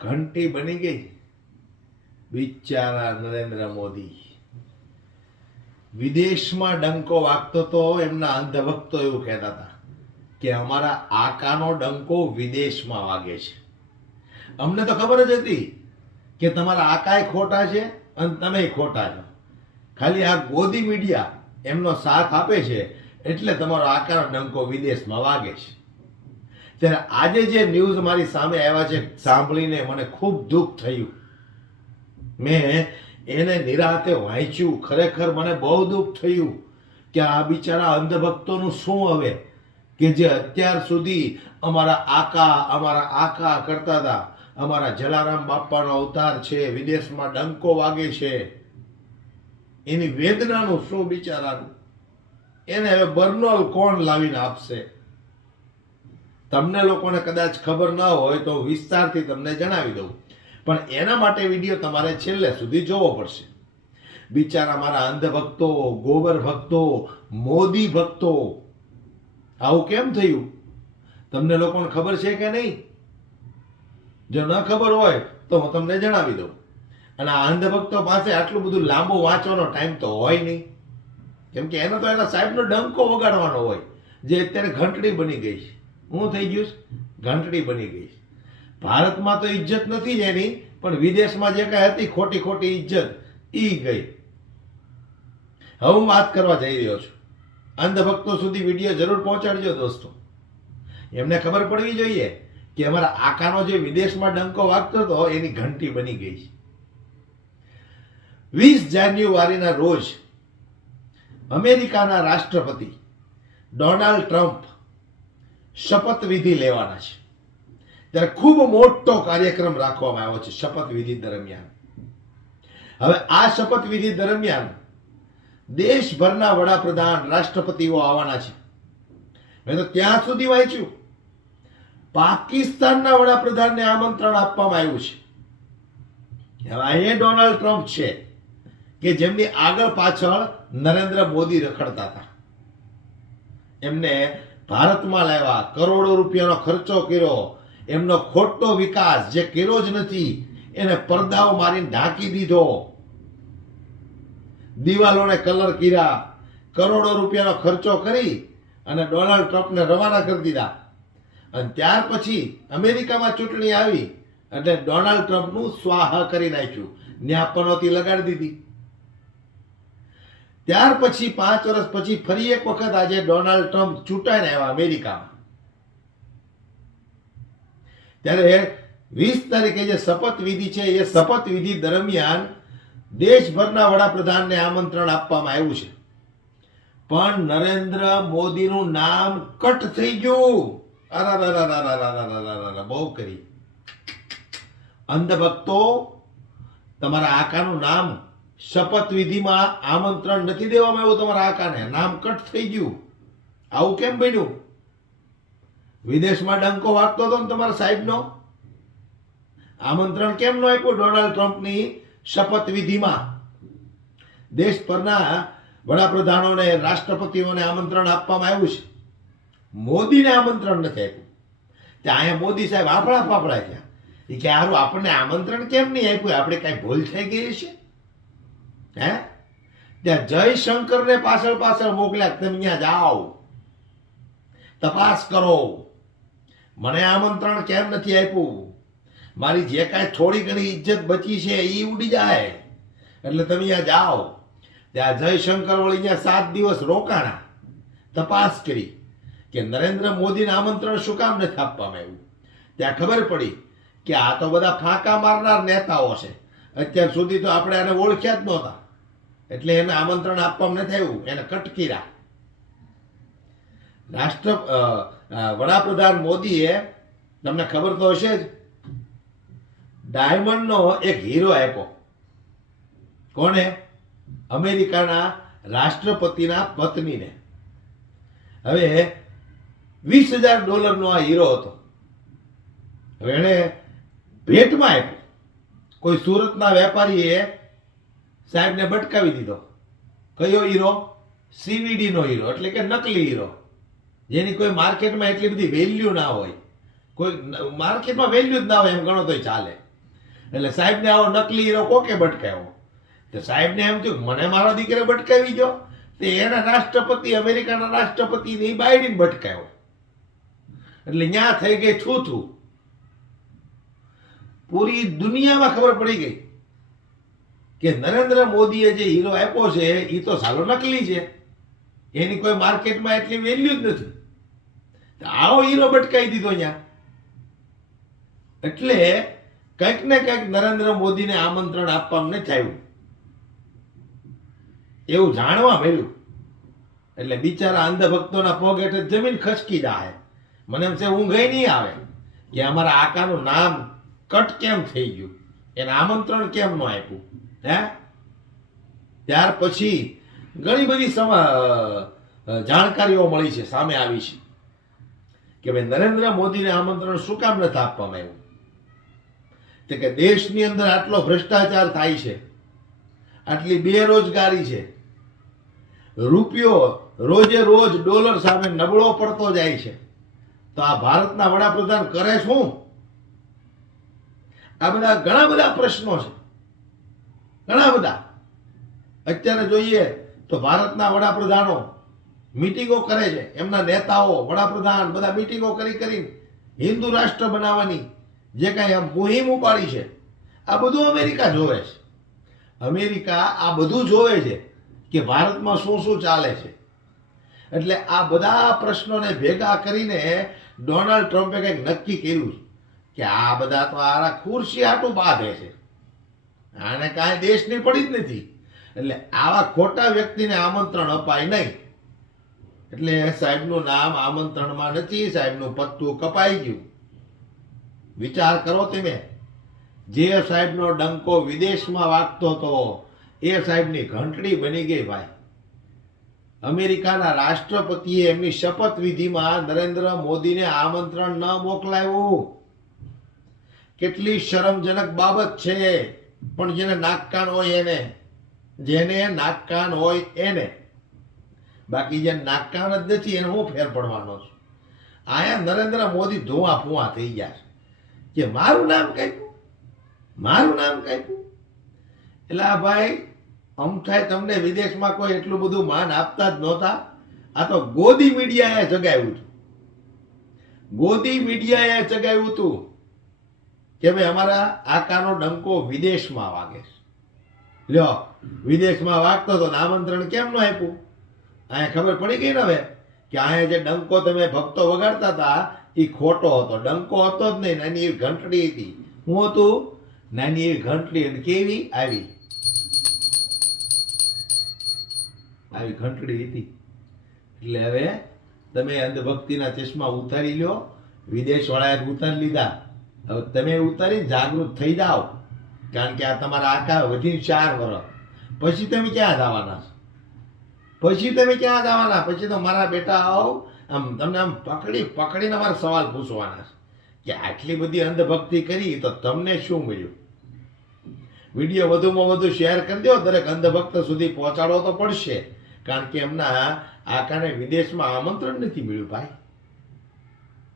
ઘંટી બની ગઈ. બિચારા નરેન્દ્ર મોદી. વિદેશમાં ડંકો વાગતો તો એમના અંધભક્તો એવું કહેતા હતા કે અમારા આકાનો ડંકો વિદેશમાં વાગે છે. અમને તો ખબર જ હતી કે તમારા આકાય ખોટા છે અને તમે ખોટા છો. ખાલી આ ગોદી મીડિયા એમનો સાથ આપે છે એટલે તમારો આકાનો ડંકો વિદેશમાં વાગે છે. ત્યારે આજે જે ન્યૂઝ મારી સામે આવ્યા છે, સાંભળીને મને ખૂબ દુઃખ થયું. મેં એને નિરાતે વાંચ્યું. ખરેખર મને બહુ દુઃખ થયું કે આ બિચારા અંધભક્તોનું શું હવે? કે જે અત્યાર સુધી અમારા આકા અમારા આકા કરતા હતા. અમારા જલારામ બાપાનો અવતાર છે, વિદેશમાં ડંકો વાગે છે. એની વેદનાનું શું બિચારાનું? એને હવે બર્નોલ કોણ લાવીને આપશે. તમને લોકોને કદાચ ખબર ન હોય તો વિસ્તારથી તમને જણાવી દઉં. પણ એના માટે વીડિયો તમારે છેલ્લે સુધી જોવો પડશે. બિચારા મારા અંધભક્તો, ગોબર ભક્તો, મોદી ભક્તો, આવું કેમ થયું? તમને લોકોને ખબર છે કે નહીં? જો ન ખબર હોય તો હું તમને જણાવી દઉં. અને આ અંધભક્તો પાસે આટલું બધું લાંબુ વાંચવાનો ટાઈમ તો હોય નહીં. કેમ કે એનો તો એના સાહેબનો ડંકો વગાડવાનો હોય, જે અત્યારે ઘંટડી બની ગઈ છે. હું થઈ ગયું? ઘંટડી બની ગઈ ભારતમાં તો ઇજ્જત નથી જ એની, પણ વિદેશમાં જે કાંઈ હતી, ખોટી ખોટી ઇજ્જત, ઈ ગઈ. હવે હું વાત કરવા જઈ રહ્યો છું. અંધભક્તો સુધી વીડિયો જરૂર પહોંચાડજો દોસ્તો. એમને ખબર પડવી જોઈએ કે અમારા આકાનો જે વિદેશમાં ડંકો વાગતો હતો, એની ઘંટી બની ગઈ છે. વીસ જાન્યુઆરીના રોજ અમેરિકાના રાષ્ટ્રપતિ ડોનાલ્ડ ટ્રમ્પ શપથવિધિ લેવાના છે. ત્યારે ખૂબ મોટો કાર્યક્રમ રાખવામાં આવ્યો છે શપથવિધિ દરમિયાન. હવે આ શપથવિધિ દરમિયાન દેશભરના વડાપ્રધાન રાષ્ટ્રપતિઓ આવવાના છે. મેં તો ત્યાં સુધી વાંચ્યું. પાકિસ્તાનના વડાપ્રધાનને આમંત્રણ આપવામાં આવ્યું છે. હવે અહીંયા ડોનાલ્ડ ટ્રમ્પ છે કે જેમની આગળ પાછળ નરેન્દ્ર મોદી રખડતા હતા. એમને ભારતમાં લાવ્યા, કરોડો રૂપિયાનો ખર્ચો કર્યો. એમનો ખોટો વિકાસ જે કર્યો જ નથી, એને પડદાઓ મારીને ઢાંકી દીધો. દિવાલોને કલર કર્યા, કરોડો રૂપિયાનો ખર્ચો કરી અને ડોનાલ્ડ ટ્રમ્પને રવાના કરી દીધા. અને ત્યાર પછી અમેરિકામાં ચૂંટણી આવી એટલે ડોનાલ્ડ ટ્રમ્પનું સ્વાહ કરી નાખ્યું. ન્યા પનોતી લગાડી દીધી. ત્યાર પછી પાંચ વર્ષ પછી ફરી એક વખત આજે ડોનાલ્ડ ટ્રમ્પ ચૂંટાઈને આવ્યા અમેરિકામાં. ત્યારે વીસ તારીખે જે શપથવિધિ છે, એ શપથવિધિ દરમિયાન દેશભરના વડાપ્રધાનને આમંત્રણ આપવામાં આવ્યું છે. પણ નરેન્દ્ર મોદીનું નામ કટ થઈ ગયું. બહુ કરી અંધભક્તો તમારા આકાનું નામ શપથ વિધિમાં આમંત્રણ નથી દેવામાં આવ્યું તમારા આકાને. નામ કટ થઈ ગયું. આવું કેમ બન્યું? વિદેશમાં ડંકો વાગતો હતો ને તમારા સાહેબનો? આમંત્રણ કેમ ન આપ્યું ડોનાલ્ડ ટ્રમ્પની શપથ વિધિમાં? દેશ પરના વડાપ્રધાનોને, રાષ્ટ્રપતિઓને આમંત્રણ આપવામાં આવ્યું છે. મોદીને આમંત્રણ નથી આપ્યું. ત્યાં અહીંયા મોદી સાહેબ આપણા ફાફડા થયા. એ કે, હારું, આપણને આમંત્રણ કેમ નહીં આપ્યું? આપણે કાંઈ ભૂલ થઈ ગઈ છે હે? ત્યાં જયશંકરને પાછળ પાછળ મોકલ્યા, તમે ત્યાં જાઓ. તપાસ કરો. મને આમંત્રણ કેમ નથી આપ્યું? મારી જે કાંઈ થોડી ઘણી ઇજ્જત બચી છે એ ઉડી જાય. એટલે તમે ત્યાં જાઓ. ત્યાં જયશંકર વળી ત્યાં સાત દિવસ રોકાણા. તપાસ કરી કે નરેન્દ્ર મોદીને આમંત્રણ શું કામ નથી આપવામાં આવ્યું? ત્યાં ખબર પડી કે આ તો બધા ફાંકા મારનાર નેતાઓ છે. અત્યાર સુધી તો આપણે એને ઓળખ્યા જ નહોતા. એટલે એને આમંત્રણ આપવામાં આવ્યું, એને કટકીરા. રાષ્ટ્ર વડાપ્રધાન મોદીએ, તમને ખબર તો હશે જ, ડાયમંડનો એક હીરો આપ્યો. કોને અમેરિકાના રાષ્ટ્રપતિના પત્નીને. હવે વીસ હજાર ડોલરનો આ હીરો હતો. હવે એણે ભેટમાં આપ્યો. કોઈ સુરતના વેપારીએ સાહેબને ભટકાવી દીધો. કયો હીરો? સીવીડીનો હીરો, એટલે કે નકલી હીરો. જેની કોઈ માર્કેટમાં એટલી બધી વેલ્યુ ના હોય. કોઈ માર્કેટમાં વેલ્યુ જ ના હોય એમ ગણો તોય ચાલે. એટલે સાહેબને આવો નકલી હીરો કોકે ભટકાવ્યો તો સાહેબને એમ થયું, મને મારો દીકરો ભટકાવી ગયો તે એના રાષ્ટ્રપતિ, અમેરિકાના રાષ્ટ્રપતિને એ બાયડીને ભટકાયો એટલે ન્યા થઈ ગઈ છૂથું પૂરી દુનિયામાં ખબર પડી ગઈ. કે નરેન્દ્ર મોદીએ જે હીરો આપ્યો છે એ તો સાલો નકલી છે. એની કોઈ માર્કેટમાં એટલી વેલ્યુ જ નથી. આવો હીરો બટકાઈ દીધો અહીંયા એટલે કંઈક ને કંઈક નરેન્દ્ર મોદીને આમંત્રણ આપવા અમને થયું એવું જાણવા મળ્યું. એટલે બિચારા અંધભક્તોના પગ હેઠળ જમીન ખસકી જાય મને એમ છે ઊંઘ નહીં આવે કે અમારા આકાનું નામ કટ કેમ થઈ ગયું? એને આમંત્રણ કેમ ન આપ્યું? હે? ત્યાર પછી ઘણી બધી જાણકારીઓ મળી છે, સામે આવી છે. કે ભાઈ નરેન્દ્ર મોદીને આમંત્રણ શું કામ નથી આપવામાં આવ્યું? તે કે દેશની અંદર આટલો ભ્રષ્ટાચાર થાય છે, આટલી બેરોજગારી છે, રૂપિયો રોજે રોજ ડોલર સામે નબળો પડતો જાય છે, તો આ ભારતના વડાપ્રધાન કરે શું? આ બધા ઘણા બધા પ્રશ્નો છે. ઘણા બધા. અત્યારે જોઈએ તો ભારતના વડાપ્રધાનો મીટિંગો કરે છે. એમના નેતાઓ, વડાપ્રધાન, બધા મિટિંગો કરી કરીને હિન્દુ રાષ્ટ્ર બનાવવાની જે કાંઈ આમ મુહિમ ઉપાડી છે, આ બધું અમેરિકા જોવે છે. અમેરિકા આ બધું જોવે છે કે ભારતમાં શું શું ચાલે છે. એટલે આ બધા પ્રશ્નોને ભેગા કરીને ડોનાલ્ડ ટ્રમ્પે કંઈક નક્કી કર્યું કે આ બધા તો આરા ખુરશી આટું બાંધે છે. આને કાંઈ દેશની પડી જ નથી. એટલે આવા ખોટા વ્યક્તિને આમંત્રણ અપાય નહીં. એટલે સાહેબનું નામ આમંત્રણમાં નથી, સાહેબનું પત્તું કપાઈ ગયું. વિચાર કરો તમે. જે સાહેબનો ડંકો વિદેશમાં વાગતો હતો, એ સાહેબની ઘંટડી બની ગઈ ભાઈ. અમેરિકાના રાષ્ટ્રપતિએ એમની શપથ વિધિમાં નરેન્દ્ર મોદીને આમંત્રણ ન મોકલાયું. કેટલી શરમજનક બાબત છે. પણ જેને નાકકાન હોય એને, જેને નાકકાન હોય એને. બાકી જે નાકકાન જ નથી, એને હું ફેર પડવાનો છું. આયા નરેન્દ્ર મોદી ધોવા ફુઆ થઈ ગયા છે. કે મારું નામ કાપ્યું? મારું નામ કાપ્યું? એટલે આ ભાઈ અમથાય તમને વિદેશમાં કોઈ એટલું બધું માન આપતા જ નહોતા. આ તો ગોદી મીડિયાએ જગાવ્યું હતું. ગોદી મીડિયાએ જગાવ્યું હતું. કે ભાઈ અમારા આકાનો ડંકો વિદેશમાં વાગે છે. લ્યો, વિદેશમાં વાગતો હતો આમંત્રણ કેમ ન આપ્યું? અહીંયા ખબર પડી ગઈ ને હવે કે અહીંયા જે ડંકો તમે ભક્તો વગાડતા હતા એ ખોટો હતો. ડંકો હતો જ નહીં, નાની એવી ઘંટડી હતી. હું હતું? નાની એવી ઘંટડી અને કેવી? આવી. આવી ઘંટડી હતી. એટલે હવે તમે અંધભક્તિના ચશ્મા ઉતારી લ્યો. વિદેશવાળાએ ઉતારી લીધા. હવે તમે ઉતારી જાગૃત થઈ જાઓ. કારણ કે આ તમારા આખા વધીને ચાર વર્ષ પછી તમે ક્યાં જવાના પછી તમે ક્યાં જવાના? પછી તો મારા બેટા આવો, આમ તમને આમ પકડી, પકડીને મારા સવાલ પૂછવાના છે. કે આટલી બધી અંધભક્તિ કરી તો તમને શું મળ્યું? વીડિયો વધુમાં વધુ શેર કરી દો, દરેક અંધભક્ત સુધી પહોંચાડવો તો પડશે. કારણ કે એમના આકાને વિદેશમાં આમંત્રણ નથી મળ્યું ભાઈ.